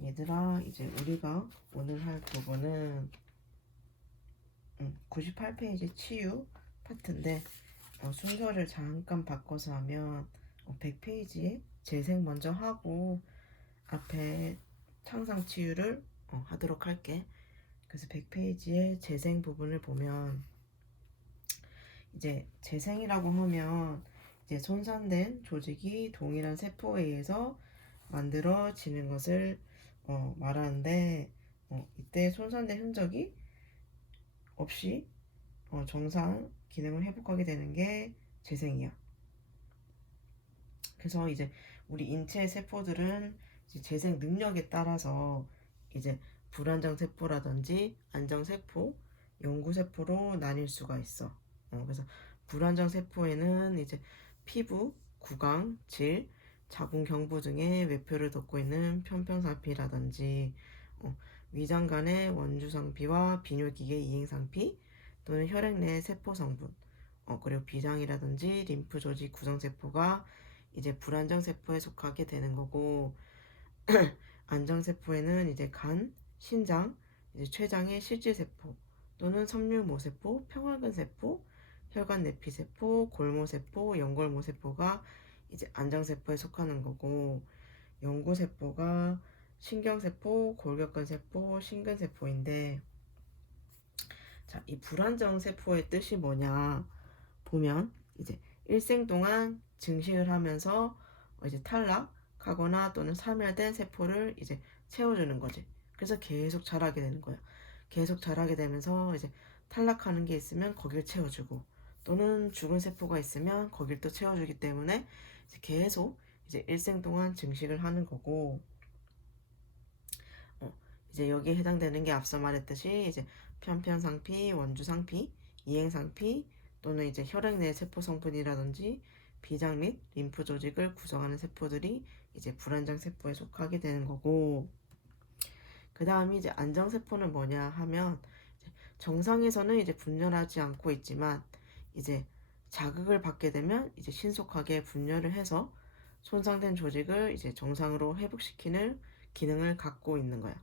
얘들아, 이제 우리가 오늘 할 부분은 98페이지 치유 파트인데, 순서를 잠깐 바꿔서 하면 100페이지에 재생 먼저 하고 앞에 창상 치유를 하도록 할게. 그래서 100페이지의 재생 부분을 보면, 이제 재생이라고 하면 이제 손상된 조직이 동일한 세포에 의해서 만들어지는 것을 말하는데, 이때 손상된 흔적이 없이 정상 기능을 회복하게 되는 게 재생이야. 그래서 이제 우리 인체 세포들은 이제 재생 능력에 따라서 이제 불안정 세포라든지 안정 세포, 영구 세포로 나뉠 수가 있어. 그래서 불안정 세포에는 이제 피부, 구강, 질, 자궁 경부 등의 외표를 덮고 있는 편평상피라든지 위장간의 원주상피와 비뇨기계 이행상피 또는 혈액 내 세포 성분, 그리고 비장이라든지 림프 조직 구성세포가 이제 불안정 세포에 속하게 되는 거고, 안정 세포에는 이제 간, 신장, 이제 췌장의 실질 세포 또는 섬유모 세포, 평활근 세포, 혈관 내피 세포, 골모 세포, 연골모 세포가 이제 안정 세포에 속하는 거고, 영구 세포가 신경 세포, 골격근 세포, 심근 세포인데, 자, 이 불안정 세포의 뜻이 뭐냐 보면 이제 일생 동안 증식을 하면서 이제 탈락하거나 또는 사멸된 세포를 이제 채워주는 거지. 그래서 계속 자라게 되는 거야. 계속 자라게 되면서 이제 탈락하는 게 있으면 거길 채워주고 또는 죽은 세포가 있으면 거길 또 채워주기 때문에 이제 계속 이제 일생 동안 증식을 하는 거고, 이제 여기에 해당되는 게 앞서 말했듯이 이제 편편상피, 원주상피, 이행상피 또는 이제 혈액 내 세포 성분이라든지 비장 및 림프 조직을 구성하는 세포들이 이제 불안정 세포에 속하게 되는 거고, 그 다음이 이제 안정 세포는 뭐냐 하면 정상에서는 이제 분열하지 않고 있지만 이제 자극을 받게 되면 이제 신속하게 분열을 해서 손상된 조직을 이제 정상으로 회복시키는 기능을 갖고 있는 거야.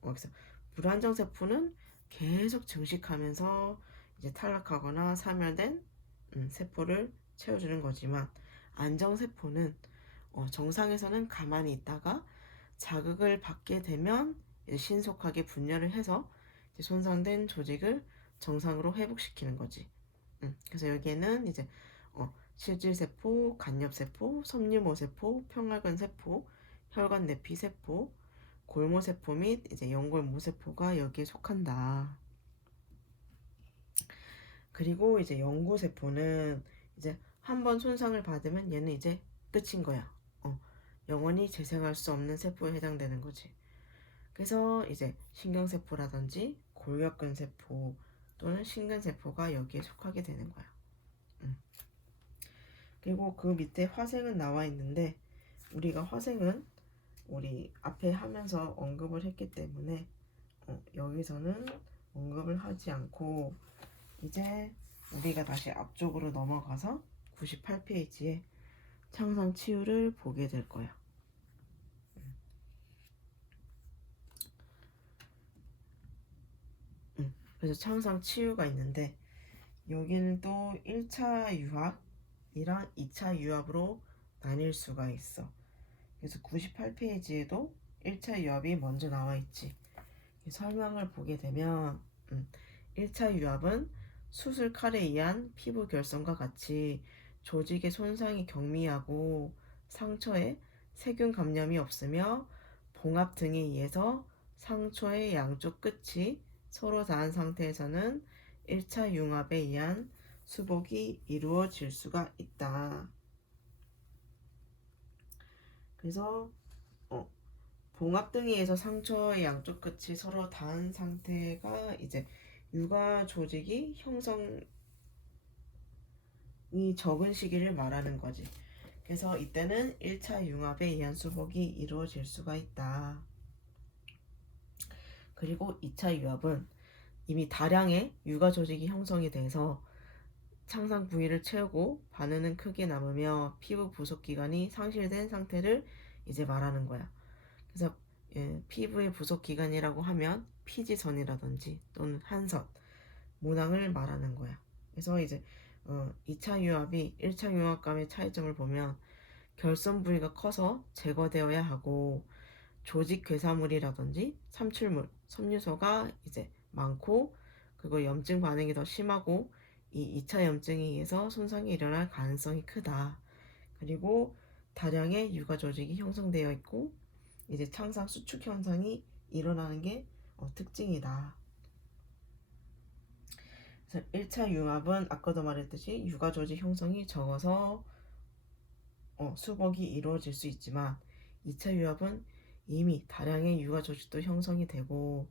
그래서 불안정 세포는 계속 증식하면서 이제 탈락하거나 사멸된 세포를 채워주는 거지만, 안정 세포는 정상에서는 가만히 있다가 자극을 받게 되면 이제 신속하게 분열을 해서 이제 손상된 조직을 정상으로 회복시키는 거지. 그래서 여기에는 이제 실질세포, 간엽세포, 섬유모세포, 평활근세포, 혈관 내피세포, 골모세포 및 이제 연골모세포가 여기에 속한다. 그리고 이제 영구세포는 이제 한번 손상을 받으면 얘는 이제 끝인 거야. 영원히 재생할 수 없는 세포에 해당되는 거지. 그래서 이제 신경세포라든지 골격근세포 또는 심근세포가 여기에 속하게 되는 거야. 그리고 그 밑에 화생은 나와 있는데, 우리가 화생은 우리 앞에 하면서 언급을 했기 때문에 여기서는 언급을 하지 않고 이제 우리가 다시 앞쪽으로 넘어가서 98페이지에 창상 치유를 보게 될 거야. 그래서 창상 치유가 있는데, 여기는 또 1차 유합이랑 2차 유합으로 나뉠 수가 있어. 그래서 98페이지에도 1차 유합이 먼저 나와 있지. 설명을 보게 되면 1차 유합은 수술 칼에 의한 피부 결손과 같이 조직의 손상이 경미하고 상처에 세균 감염이 없으며 봉합 등에 의해서 상처의 양쪽 끝이 서로 닿은 상태에서는 1차 융합에 의한 수복이 이루어질 수가 있다. 그래서 봉합 등에 의해서 상처의 양쪽 끝이 서로 닿은 상태가 이제 유가 조직이 형성이 적은 시기를 말하는 거지. 그래서 이때는 1차 융합에 의한 수복이 이루어질 수가 있다. 그리고 2차 유합은 이미 다량의 유가 조직이 형성이 돼서 창상 부위를 채우고 반응은 크게 남으며 피부 부속 기관이 상실된 상태를 이제 말하는 거야. 그래서 피부의 부속 기관이라고 하면 피지선이라든지 또는 한선, 모낭을 말하는 거야. 그래서 이제 2차 유압이 1차 유압감의 차이점을 보면 결선 부위가 커서 제거되어야 하고 조직 괴사물이라든지 삼출물, 섬유소가 이제 많고 그리고 염증 반응이 더 심하고 이 2차 염증에 의해서 손상이 일어날 가능성이 크다. 그리고 다량의 유가 조직이 형성되어 있고 이제 창상 수축 현상이 일어나는 게 특징이다. 그래서 1차 융합은 아까도 말했듯이 유가 조직 형성이 적어서 수복이 이루어질 수 있지만 2차 유합은 이미 다량의 유가 조직도 형성이 되고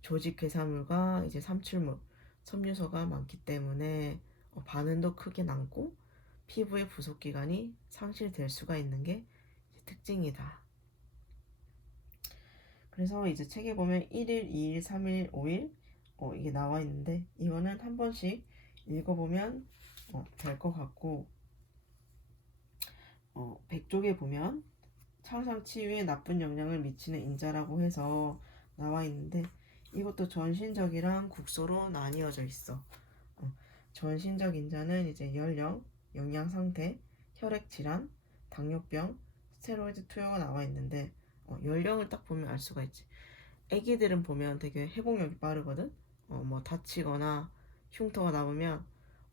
조직 괴사물과 이제 삼출물, 섬유소가 많기 때문에 반응도 크게 남고 피부의 부속 기관이 상실될 수가 있는 게 특징이다. 그래서 이제 책에 보면 1일, 2일, 3일, 5일 이게 나와 있는데 이거는 한 번씩 읽어보면 될 것 같고 100쪽에 보면 창상 치유에 나쁜 영향을 미치는 인자라고 해서 나와 있는데 이것도 전신적이랑 국소로 나뉘어져 있어. 전신적 인자는 이제 연령, 영양 상태, 혈액 질환, 당뇨병, 스테로이드 투여가 나와 있는데 연령을 딱 보면 알 수가 있지. 애기들은 보면 되게 회복력이 빠르거든. 뭐 다치거나 흉터가 남으면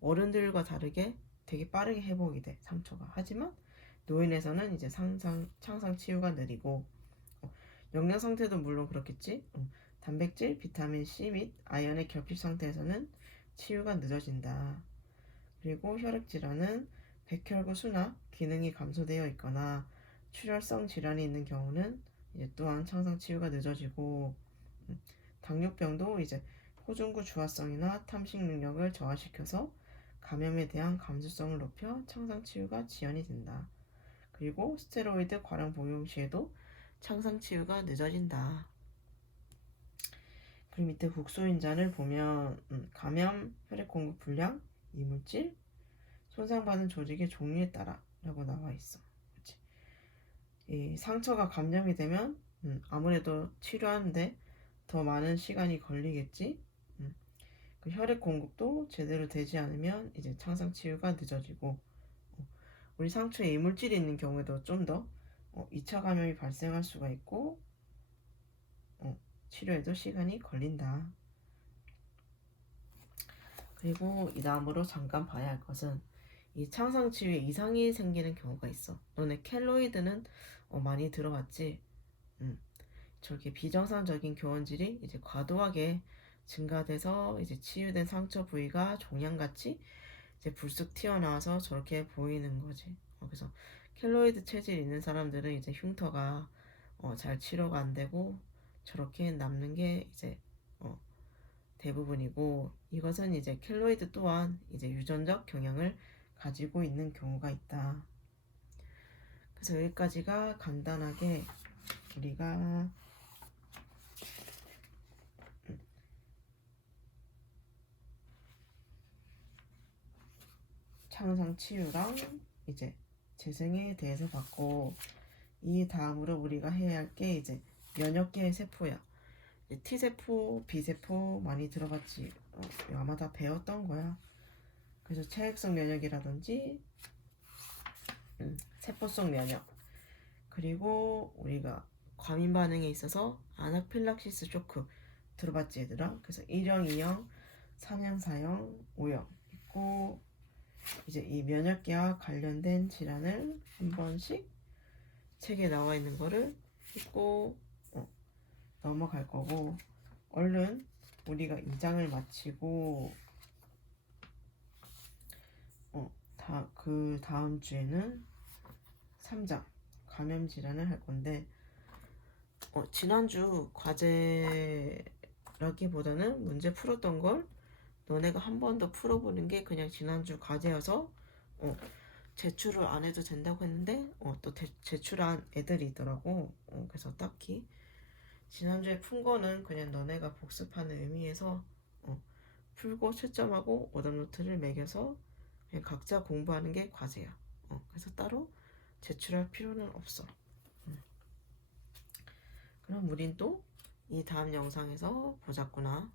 어른들과 다르게 되게 빠르게 회복이 돼 상처가. 하지만 노인에서는 이제 창상 치유가 느리고 영양 상태도 물론 그렇겠지. 단백질, 비타민 C 및 아연의 결핍 상태에서는 치유가 늦어진다. 그리고 혈액 질환은 백혈구 수나 기능이 감소되어 있거나 출혈성 질환이 있는 경우는 이제 또한 창상 치유가 늦어지고 당뇨병도 이제 호중구 주화성이나 탐식 능력을 저하시켜서 감염에 대한 감수성을 높여 창상 치유가 지연이 된다. 그리고 스테로이드 과량 복용 시에도 창상 치유가 늦어진다. 그리고 밑에 국소인자를 보면 감염, 혈액 공급 불량, 이물질, 손상받은 조직의 종류에 따라 라고 나와 있어. 그치? 이 상처가 감염이 되면 아무래도 치료하는데 더 많은 시간이 걸리겠지. 그 혈액 공급도 제대로 되지 않으면 이제 창상 치유가 늦어지고 우리 상처에 이물질이 있는 경우에도 좀 더 2차 감염이 발생할 수가 있고 치료에도 시간이 걸린다. 그리고 이 다음으로 잠깐 봐야 할 것은 이 창상 치유에 이상이 생기는 경우가 있어. 너네 켈로이드는 많이 들어봤지? 저렇게 비정상적인 교원질이 이제 과도하게 증가돼서 이제 치유된 상처 부위가 종양같이 이제 불쑥 튀어나와서 저렇게 보이는 거지. 그래서 켈로이드 체질 있는 사람들은 이제 흉터가 잘 치료가 안 되고 저렇게 남는 게 이제 대부분이고 이것은 이제 켈로이드 또한 이제 유전적 경향을 가지고 있는 경우가 있다. 그래서 여기까지가 간단하게 우리가 창상 치유랑 이제 재생에 대해서 봤고 이 다음으로 우리가 해야 할 게 이제 면역계 세포야. T세포, B세포 많이 들어봤지. 아마 다 배웠던 거야. 그래서 체액성 면역이라든지 세포성 면역 그리고 우리가 과민 반응에 있어서 아나필락시스 쇼크 들어봤지 얘들아? 그래서 1형, 2형, 3형, 4형, 5형 있고 이제 이 면역계와 관련된 질환을 한 번씩 책에 나와 있는 거를 읽고 넘어갈 거고 얼른 우리가 2장을 마치고 그 다음 주에는 3장 감염 질환을 할 건데 지난주 과제라기보다는 문제 풀었던 걸 너네가 한 번 더 풀어보는 게 그냥 지난주 과제여서 제출을 안 해도 된다고 했는데 또 제출한 애들이 있더라고. 그래서 딱히 지난주에 푼 거는 그냥 너네가 복습하는 의미에서 풀고 채점하고 오답노트를 매겨서 그냥 각자 공부하는 게 과제야. 그래서 따로 제출할 필요는 없어. 그럼 우린 또 이 다음 영상에서 보자꾸나.